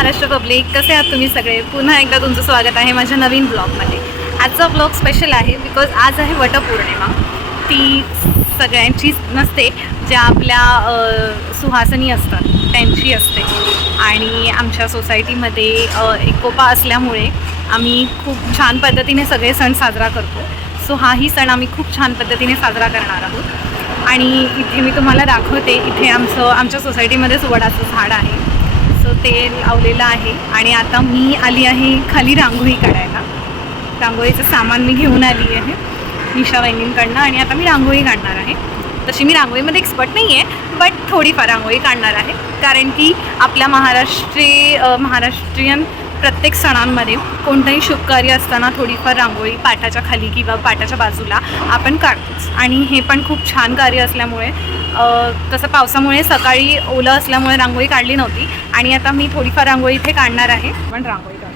Maharashtra public, कसे आहात तुम्ही सगळे? पुन्हा एकदा तुमचं स्वागत आहे माझ्या नवीन ब्लॉगमध्ये. आजचा ब्लॉग स्पेशल आहे बिकॉज आज आहे वटपौर्णिमा. ती सगळ्यांचीच नसते, ज्या आपल्या सुहासनी असतात त्यांची असते. आणि आमच्या सोसायटीमध्ये एकोपा असल्यामुळे आम्ही खूप छान पद्धतीने सगळे सण साजरा करतो. सो हाही सण आम्ही खूप छान पद्धतीने साजरा करणार आहोत. आणि इथे मी तुम्हाला दाखवते, इथे आमच्या सोसायटीमध्येच वडाचं झाड आहे. सो ते लावलेलं आहे. आणि आता मी आली आहे खाली रांगोळी काढायला. रांगोळीचं सामान मी घेऊन आली आहे निशा वहिनींकडनं आणि आता मी रांगोळी काढणार आहे. तशी मी रांगोळीमध्ये एक्सपर्ट नाही आहे, बट थोडीफार रांगोळी काढणार आहे. कारण की आपल्या महाराष्ट्रीयन प्रत्येक सणांमध्ये कोणतंही शुभकार्य असताना थोडीफार रांगोळी पाटाच्या खाली किंवा पाटाच्या बाजूला आपण काढतोच. आणि हे पण खूप छान कार्य असल्यामुळे तसं पावसामुळे सकाळी ओलं असल्यामुळे रांगोळी काढली नव्हती. आणि आता मी थोडीफार रांगोळी इथे काढणार आहे. पण रांगोळी काढूया.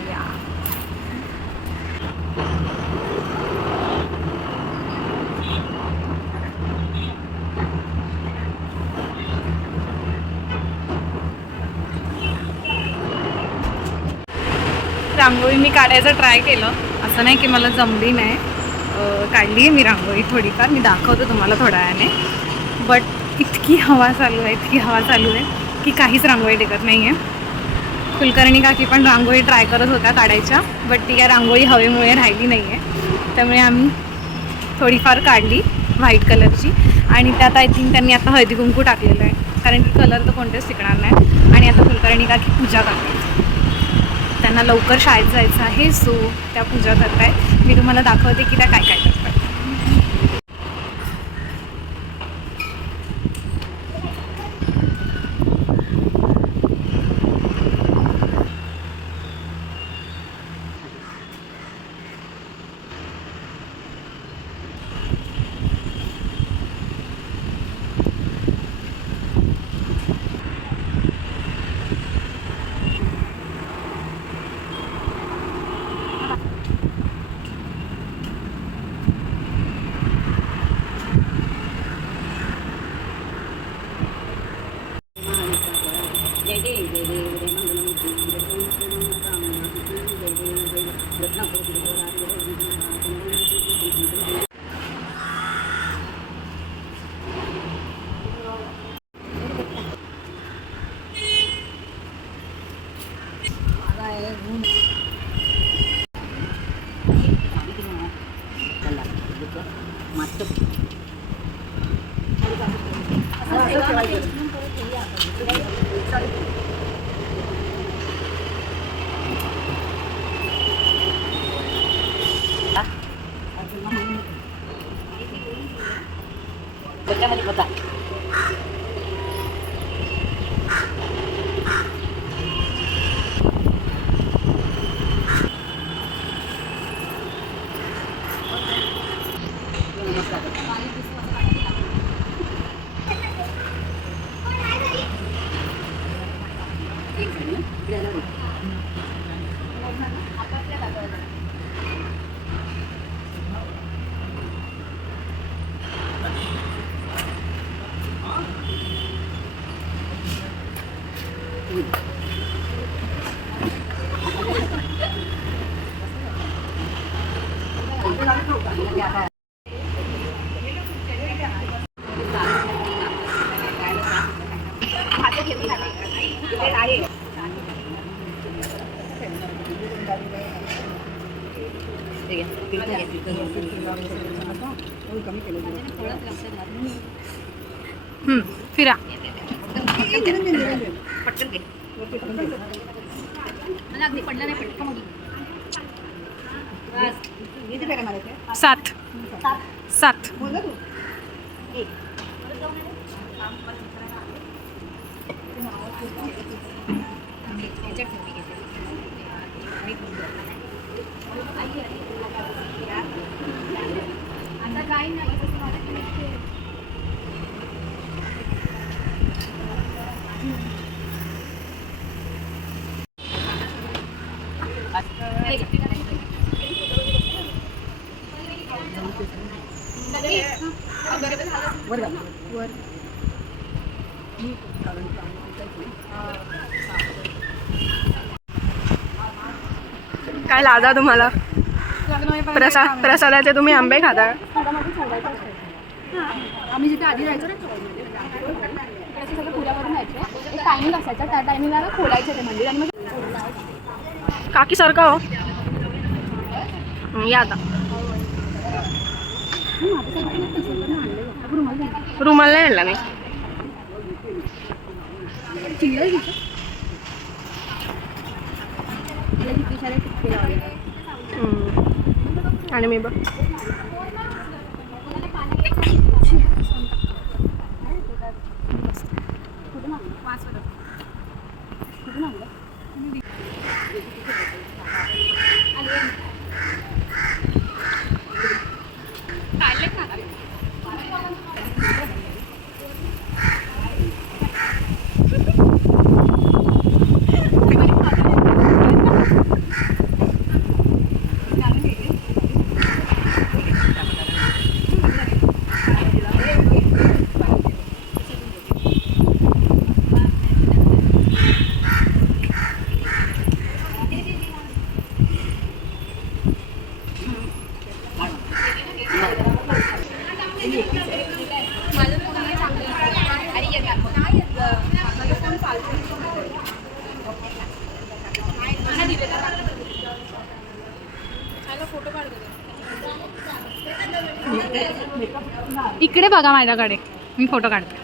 रांगोळी मी काढायचं ट्राय केलं, असं नाही की मला जमली नाही. काढली आहे मी रांगोळी थोडीफार, मी दाखवते तुम्हाला थोड्या वेळाने. बट इतकी हवा चालू आहे की काहीच रांगोळी टिकत नाही आहे. कुलकर्णी काकी पण रांगोळी ट्राय करत होत्या काढायच्या, बट ती काय रांगोळी हवेमुळे राहिली नाही आहे. त्यामुळे आम्ही थोडीफार काढली व्हाईट कलरची. आणि त्यात आय थिंक त्यांनी आता हळदी कुंकू टाकलेलं आहे, कारण की कलर तर कोणतेच टिकणार नाही. आणि आता कुलकर्णी काकी पूजा करतात, त्यांना लवकर शाळेत जायचं आहे. सो त्या पूजा करत आहेत. मी तुम्हाला दाखवते की त्या काय काय करतात. फिरा. सात सात. वर काय लाजा तुम्हाला? प्रसादाचे तुम्ही आंबे खाता? आम्ही जिथे आधी जायचो ना सगळं पुण्यावरून जायचं. एक टायमिंग असायचा, त्या टायमिंगला खोलायचं ते मंदिर आणि मग काकी सारखं हो. या आता रुमाल नाही आणला नाही. आणि मी बघ इकडे बघा माझ्याकडे, मी फोटो काढते.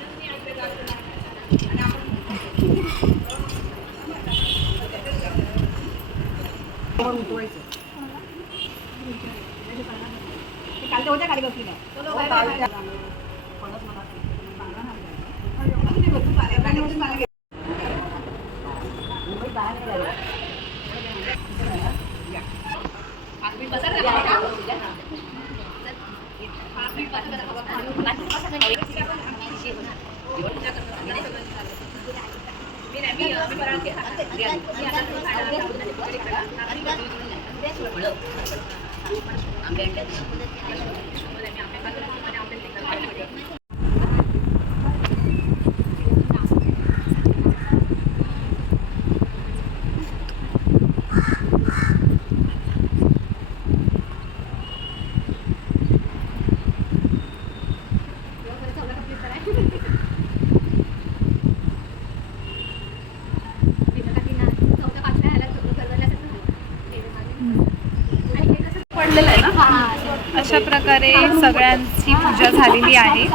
अशा प्रकारे सगळ्यांची पूजा झालेली आहे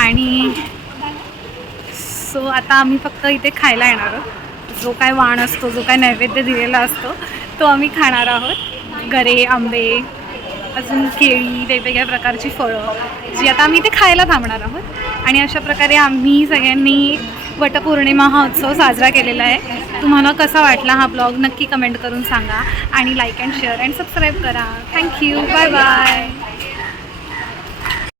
आणि सो आता आम्ही फक्त इथे खायला येणार आहोत. जो काय वाण असतो, जो काय नैवेद्य दिलेला असतो तो आम्ही खाणार आहोत. गरे, आंबे, अजून केळी, वेगवेगळ्या प्रकारची फळं जी आता आम्ही इथे खायला थांबणार आहोत. आणि अशा प्रकारे आम्ही सगळ्यांनी वटपौर्णिमा हा उत्सव साजरा केलेला आहे. तुम्हाला कसा वाटला हा ब्लॉग नक्की कमेंट करून सांगा आणि like and share and subscribe करा. थँक्यू. Bye bye.